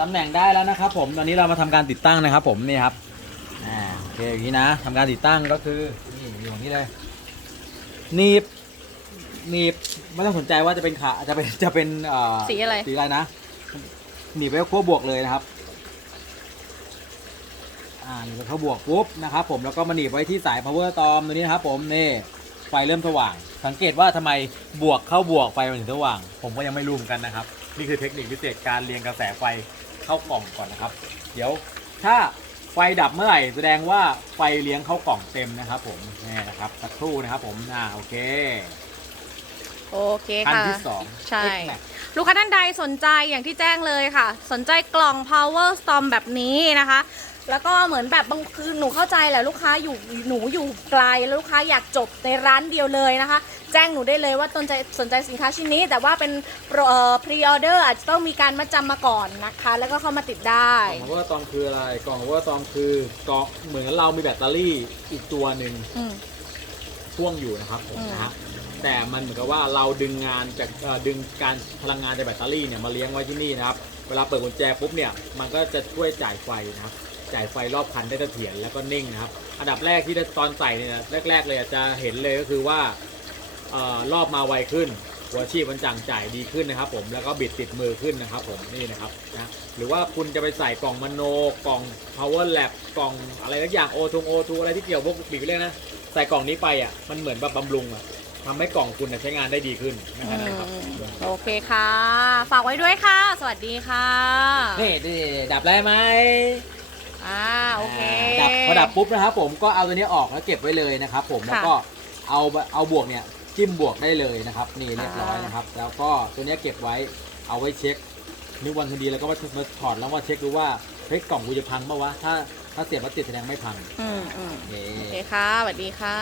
ตำแหน่งได้แล้วนะครับ ผมตอนนี้เรามาทำการติดตั้งนะครับ ผมนี่ครับอ่าโอเคอย่างนี้นะทำการติดตั้งก็คือนี่อยู่อย่างนี้เลยหนีบหนีบไม่ต้องสนใจว่าจะเป็นขาจะเป็นจะเป็นเอ่อสีอะไรสีอะไรนะหนีบไปขั้วบวกเลยนะครับอ่าหนีบไปขั้วบวกปุ๊บนะครับผมแล้วก็มาหนีบไว้ที่สาย power ตอมตัวนี้นะครับ ผมนี่ไฟเริ่มสว่าง สังเกตว่าทำไมบวกเข้าบวกไฟมันถึงสว่าง ผมก็ยังไม่รู้เหมือนกันนะครับ นี่คือเทคนิคพิเศษการเรียงกระแสไฟเข้ากล่องก่อนนะครับ เดี๋ยวถ้าไฟดับเมื่อไหร่แสดงว่าไฟเลี้ยงเข้ากล่องเต็มนะครับ ผมนี่นะครับสักครู่นะครับ ผมอ่าโอเคโอเคอันค่ะ ที่สอง ใช่ X-Max ลูกค้าท่านใดสนใจอย่างที่แจ้งเลยค่ะ สนใจกล่อง power storm แบบนี้นะคะ แล้วก็เหมือนแบบบางคือหนูเข้าใจแหละลูกค้าอยู่หนูอยู่ไกลแล้วลูกค้าอยากจบในร้านเดียวเลยนะคะ แจ้งหนูได้เลยว่าตนใจสนใจสินค้าชิ้นนี้ แต่ว่าเป็นพรีออเดอร์อาจจะต้องมีการมาจำมาก่อนนะคะ แล้วก็เข้ามาติดได้กล่องว่าตอมคืออะไรกล่องว่าตอมคือกล่องเหมือนเรามีแบตเตอรี่อีกตัวหนึ่งอืมพ่วงอยู่นะครับผมอืมนะฮะแต่มันเหมือนกับว่าเราดึงงานจากเอ่อดึงการพลังงานจากแบตเตอรี่เนี่ยมาเลี้ยงไว้ที่นี่นะครับ เวลาเปิดกุญแจปุ๊บเนี่ยมันก็จะช่วยจ่ายไฟนะครับ จ่ายไฟรอบคันได้เสถียรแล้วก็นิ่งนะครับ อันดับแรกที่ตอนใส่เนี่ยแรก ๆ เลยอาจจะเห็นเลยก็คือว่าเอ่อรอบมาไวขึ้น หัวชีพมันจ่างจ่ายดีขึ้นนะครับ ผมแล้วก็บิดติดมือขึ้นนะครับ ผมนี่นะครับนะหรือว่าคุณจะไปใส่กล่องมโนกล่อง power lab กล่องอะไรทุกอย่างโอทงโอทูอะไรที่เกี่ยวพวกบิดเรื่องนะใส่กล่องนี้ไปอะมันเหมือนแบบบำรุงอะทำให้กล่องคุณน่ะใช้งานได้ดีขึ้นแค่นั้นนะครับโอเคค่ะ ฝากไว้ด้วยค่ะ สวัสดีค่ะ นี่นี่ดับได้ไหม อ่าโอเคดับพอดับปุ๊บนะครับผมก็เอาตัวนี้ออกแล้วเก็บไว้เลยนะครับผมแล้วก็เอาเอาบวกเนี่ยจิ้มบวกได้เลยนะครับ นี่เรียบร้อยนะครับ แล้วก็ตัวนี้เก็บไว้เอาไว้เช็คนึกวันคืนดีแล้วก็มามาถอดแล้วว่าเช็คดูว่าเฮ้ยกล่องกูจะพังปะวะถ้าถ้าเสียบแล้วติดแสดงไม่พังอืมอืมโอเคโอเคค่ะสวัสดีค่ะ